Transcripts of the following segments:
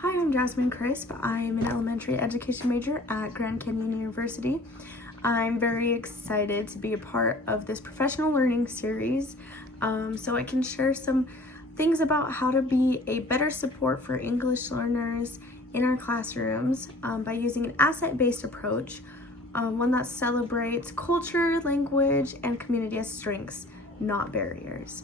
Hi, I'm Jasmine Crisp. I'm an elementary education major at Grand Canyon University. I'm very excited to be a part of this professional learning series so I can share some things about how to be a better support for English learners in our classrooms by using an asset-based approach, one that celebrates culture, language, and community as strengths, not barriers.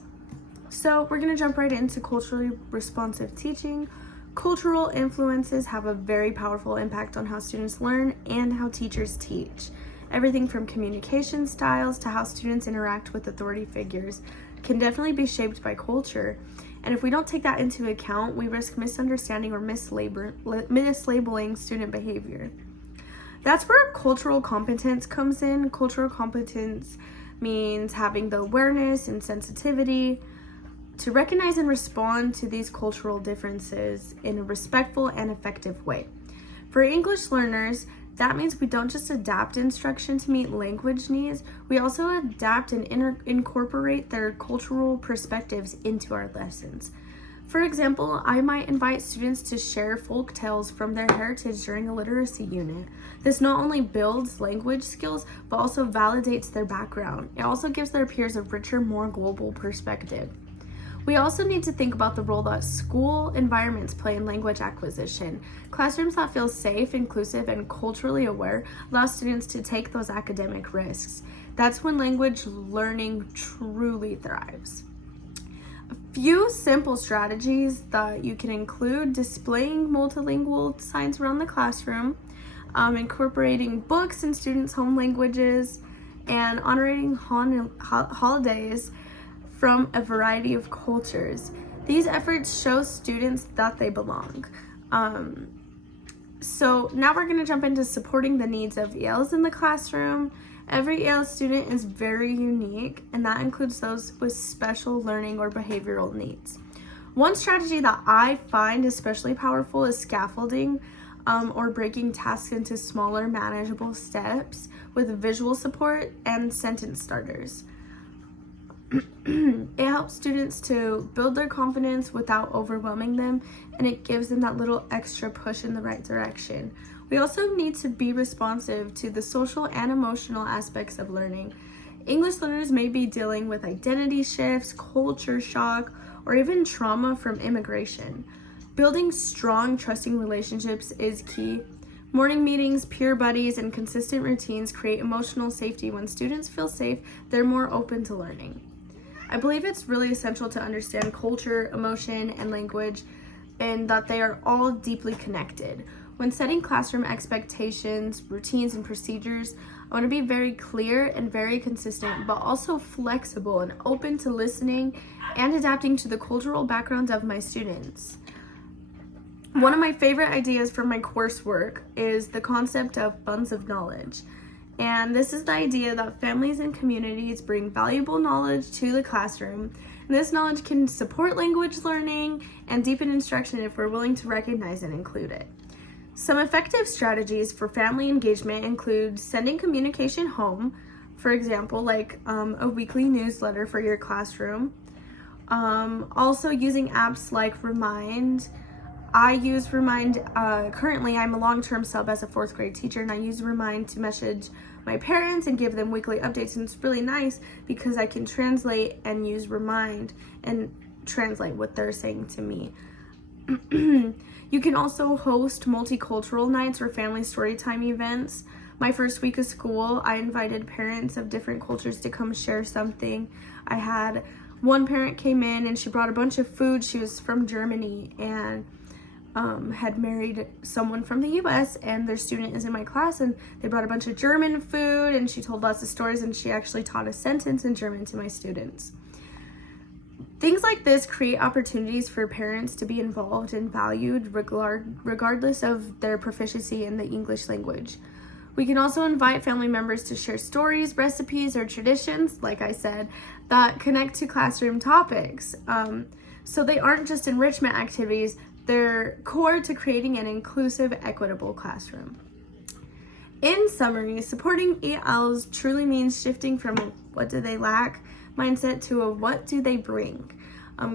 So we're going to jump right into culturally responsive teaching. Cultural influences have a very powerful impact on how students learn and how teachers teach. Everything from communication styles to how students interact with authority figures can definitely be shaped by culture. And if we don't take that into account, we risk misunderstanding or mislabeling student behavior. That's where cultural competence comes in. Cultural competence means having the awareness and sensitivity to recognize and respond to these cultural differences in a respectful and effective way. For English learners, that means we don't just adapt instruction to meet language needs, we also adapt and incorporate their cultural perspectives into our lessons. For example, I might invite students to share folk tales from their heritage during a literacy unit. This not only builds language skills, but also validates their background. It also gives their peers a richer, more global perspective. We also need to think about the role that school environments play in language acquisition. Classrooms that feel safe, inclusive, and culturally aware allow students to take those academic risks. That's when language learning truly thrives. A few simple strategies that you can include: displaying multilingual signs around the classroom, incorporating books in students' home languages, and honoring holidays from a variety of cultures. These efforts show students that they belong. So now we're going to jump into supporting the needs of ELs in the classroom. Every EL student is very unique, and that includes those with special learning or behavioral needs. One strategy that I find especially powerful is scaffolding, or breaking tasks into smaller, manageable steps with visual support and sentence starters. It helps students to build their confidence without overwhelming them, and it gives them that little extra push in the right direction. We also need to be responsive to the social and emotional aspects of learning. English learners may be dealing with identity shifts, culture shock, or even trauma from immigration. Building strong, trusting relationships is key. Morning meetings, peer buddies, and consistent routines create emotional safety. When students feel safe, they're more open to learning. I believe it's really essential to understand culture, emotion, and language, and that they are all deeply connected. When setting classroom expectations, routines, and procedures, I want to be very clear and very consistent, but also flexible and open to listening and adapting to the cultural backgrounds of my students. One of my favorite ideas from my coursework is the concept of buns of knowledge. And this is the idea that families and communities bring valuable knowledge to the classroom. And this knowledge can support language learning and deepen instruction if we're willing to recognize and include it. Some effective strategies for family engagement include sending communication home, for example, like a weekly newsletter for your classroom. Also using apps like Remind. I use Remind, currently I'm a long-term sub as a 4th grade teacher, and I use Remind to message my parents and give them weekly updates, and it's really nice because I can translate and use Remind and translate what they're saying to me. You can also host multicultural nights or family storytime events. My first week of school, I invited parents of different cultures to come share something. I had one parent came in and she brought a bunch of food. She was from Germany and had married someone from the US, and their student is in my class, and they brought a bunch of German food, and she told lots of stories, and she actually taught a sentence in German to my students. Things like this create opportunities for parents to be involved and valued regardless of their proficiency in the English language. We can also invite family members to share stories, recipes, or traditions, like I said, that connect to classroom topics. So they aren't just enrichment activities, they're core to creating an inclusive, equitable classroom. In summary, supporting ELs truly means shifting from a what do they lack mindset to a what do they bring.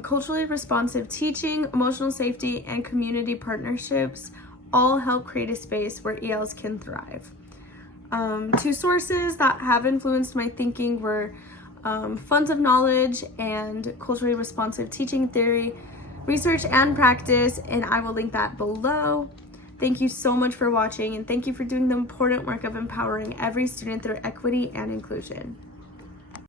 Culturally responsive teaching, emotional safety, and community partnerships all help create a space where ELs can thrive. Two sources that have influenced my thinking were Funds of Knowledge and Culturally Responsive Teaching Theory, Research and Practice, and I will link that below. Thank you so much for watching, and thank you for doing the important work of empowering every student through equity and inclusion.